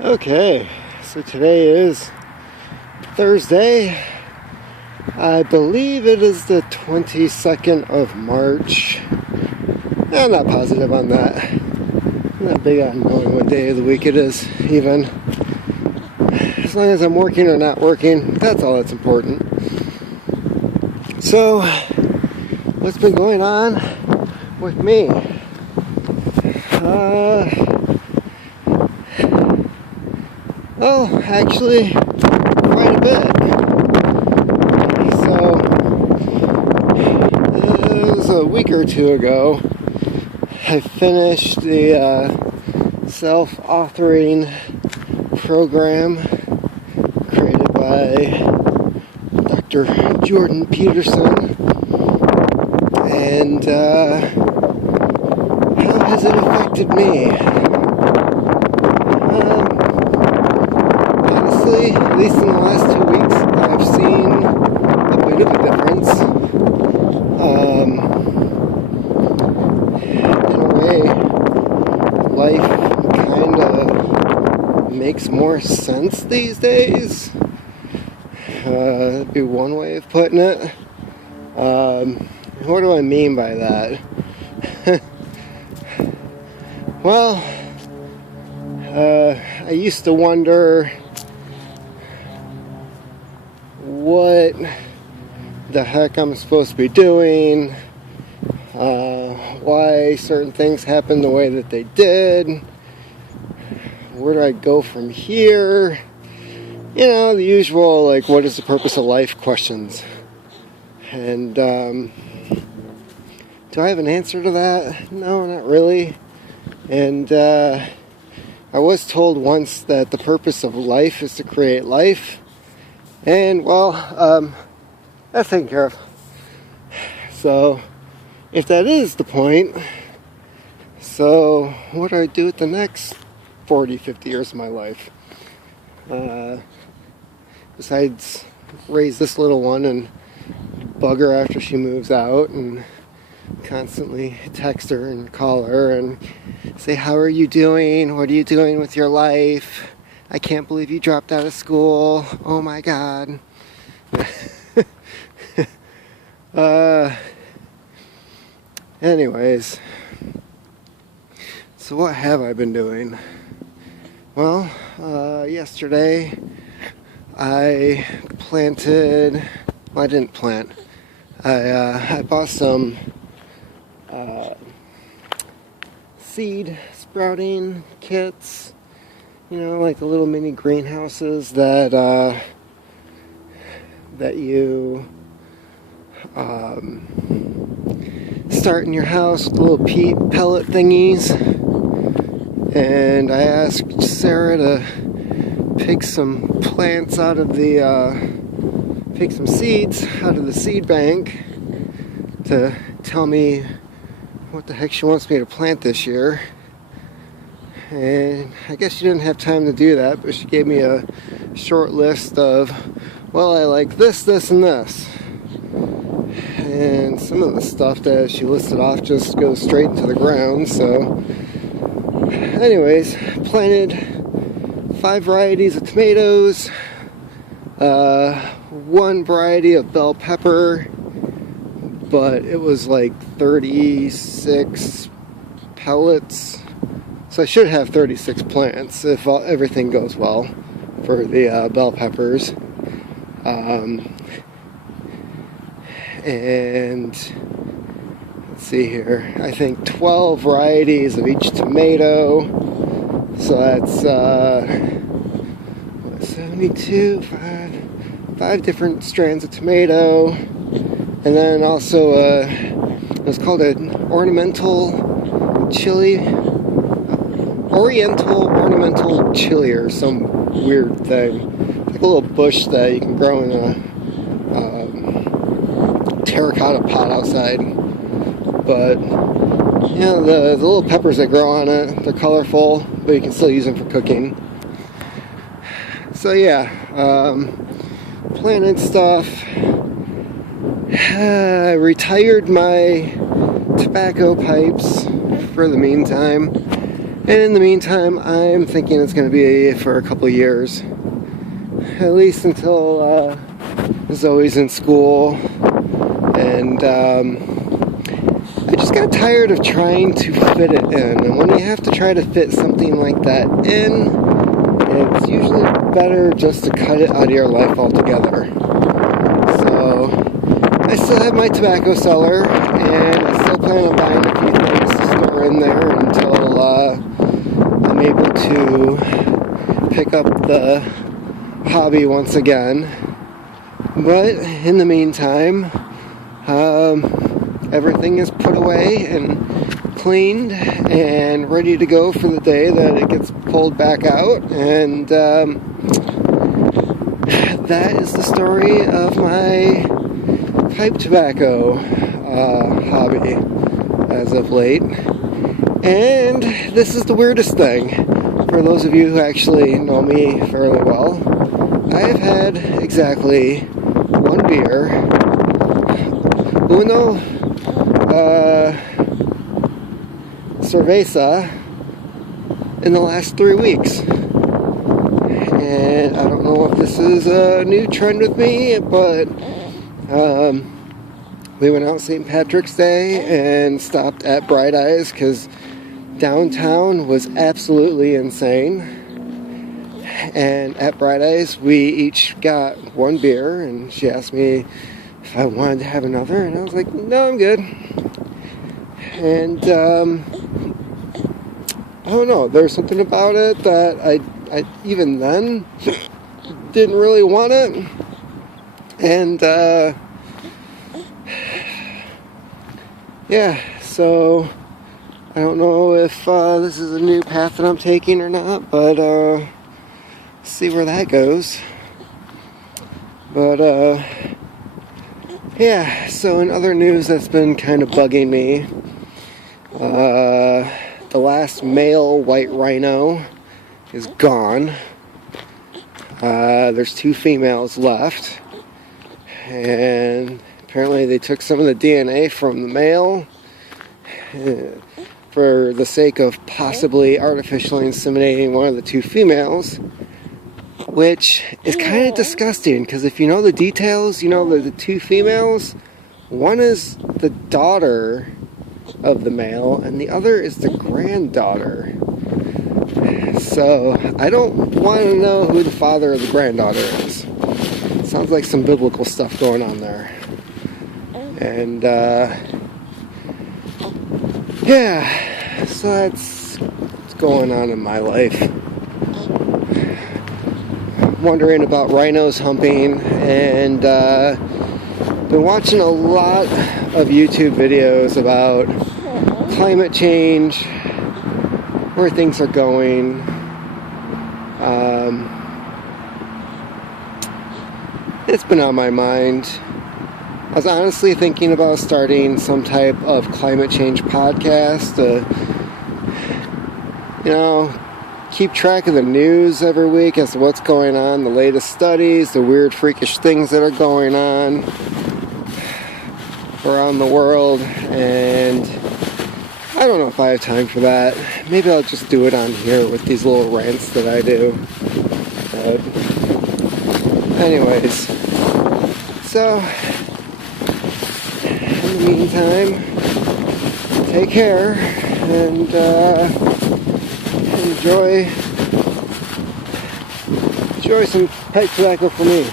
Okay, so today is Thursday. I believe it is the 22nd of March. I'm not positive on that. I'm not big on knowing what day of the week it is, even. As long as I'm working or not working, that's all that's important. So, what's been going on with me? Well, actually, quite a bit. So, it was a week or two ago, I finished the self-authoring program created by Dr. Jordan Peterson. And how has it affected me? At least in the last 2 weeks, I've seen a bit of a difference. In a way, life kind of makes more sense these days. That'd be one way of putting it. What do I mean by that? Well, I used to wonder what the heck I'm supposed to be doing, why certain things happened the way that they did, where do I go from here, the usual, like, what is the purpose of life questions. And do I have an answer to that? No, not really. And I was told once that the purpose of life is to create life. And, well, that's taken care of. So, if that is the point, so what do I do with the next 40, 50 years of my life? Besides raise this little one and bug her after she moves out and constantly text her and call her and say, how are you doing? What are you doing with your life? I can't believe you dropped out of school. Oh my God. Anyways, so what have I been doing? Well, yesterday I didn't plant. I bought some seed sprouting kits. Like the little mini greenhouses that you start in your house with little pellet thingies. And I asked Sarah to pick some plants out of pick some seeds out of the seed bank to tell me what the heck she wants me to plant this year. And I guess she didn't have time to do that, but she gave me a short list of, well, I like this, this, and this. And some of the stuff that she listed off just goes straight into the ground. So, anyways, planted 5 varieties of tomatoes, 1 variety of bell pepper, but it was like 36 pellets. So I should have 36 plants if everything goes well for the bell peppers. And let's see here. I think 12 varieties of each tomato. So that's 72, 5 different strands of tomato. And then also it was called an Oriental ornamental chili or some weird thing. Like a little bush that you can grow in a terracotta pot outside. But, the little peppers that grow on it, they're colorful, but you can still use them for cooking. So yeah, planted stuff. I retired my tobacco pipes for the meantime. And in the meantime, I'm thinking it's going to be for a couple years. At least until Zoe's in school. And I just got tired of trying to fit it in. And when you have to try to fit something like that in, it's usually better just to cut it out of your life altogether. So I still have my tobacco cellar, and I still plan on buying a few things to store in there until I'm able to pick up the hobby once again. But in the meantime, everything is put away and cleaned and ready to go for the day that it gets pulled back out. And that is the story of my pipe tobacco hobby as of late. And this is the weirdest thing. For those of you who actually know me fairly well, I've had exactly one beer, uno cerveza, in the last 3 weeks. And I don't know if this is a new trend with me, but we went out St. Patrick's Day and stopped at Bright Eyes because downtown was absolutely insane. And at Bright Eyes, we each got one beer, and she asked me if I wanted to have another, and I was like, no, I'm good. And I don't know, there's something about it that I even then didn't really want it. And yeah, so I don't know if this is a new path that I'm taking or not, but see where that goes. But yeah, so in other news that's been kind of bugging me, the last male white rhino is gone. There's 2 females left, and apparently they took some of the DNA from the male for the sake of possibly artificially inseminating one of the 2 females, which is kind of disgusting, because if you know the details, you know that the 2 females, one is the daughter of the male and the other is the granddaughter. So I don't want to know who the father of the granddaughter is. Sounds like some biblical stuff going on there. And yeah, so that's what's going on in my life. Wondering about rhinos humping, and been watching a lot of YouTube videos about climate change, where things are going. It's been on my mind. I was honestly thinking about starting some type of climate change podcast to, keep track of the news every week as to what's going on, the latest studies, the weird freakish things that are going on around the world. And I don't know if I have time for that. Maybe I'll just do it on here with these little rants that I do. But anyways, so in the meantime, take care and enjoy some pipe tobacco for me.